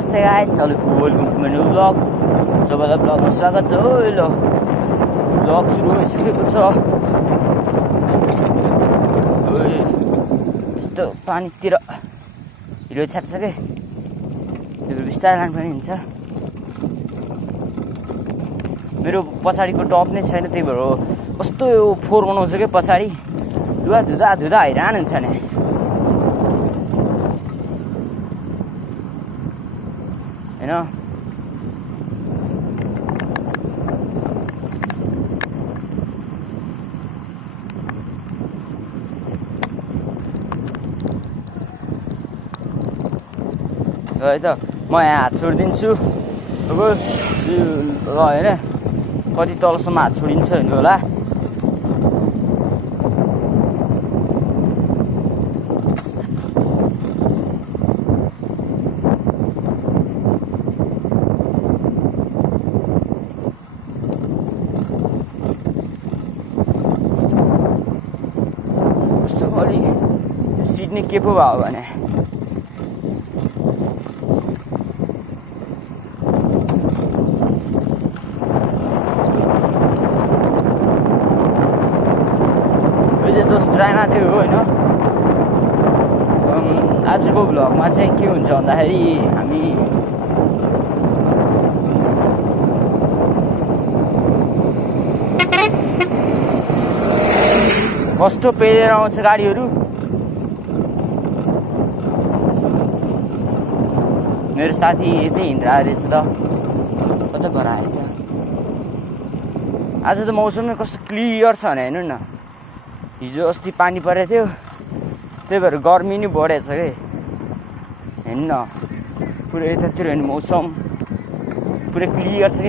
नमस्ते guys, welcome to my new blog. सबैलाई ब्लगमा स्वागत छ। ल ब्लग सुरु भइसकेको छ। यस्तो पानीतिर हिरो छ्याप्छ के, त्यो बिस्तारै लानुपर्ने हुन्छ। मेरो पछाडिको टप नै छैन, त्यही भएर कस्तो यो फोहोर बनाउँछ क्या पछाडि। लुगा धुँदा धुँदा हैरान हुन्छ नि। हैन है त, म यहाँ हात छोडिदिन्छु। अब ल होइन, कति तलसम्म हात छोडिन्छ हेर्नु होला। कस्तो अलि सिट नै के पो भयो भने दोस्रामा त्यो होइन। आजको भ्लगमा चाहिँ के हुन्छ भन्दाखेरि हामी कस्तो पेलेर आउँछ गाडीहरू। मेरो साथी यतै हिँडिरहेको रहेछ त, कता घर आएछ। आज त मौसम नै कस्तो क्लियर छ भने हेर्नु न। हिजो अस्ति पानी परेको थियो, त्यही भएर गर्मी नै बढेछ कि। हेर्नु न, पुरै यतातिर हेर्नु मौसम पुरै क्लियर छ कि।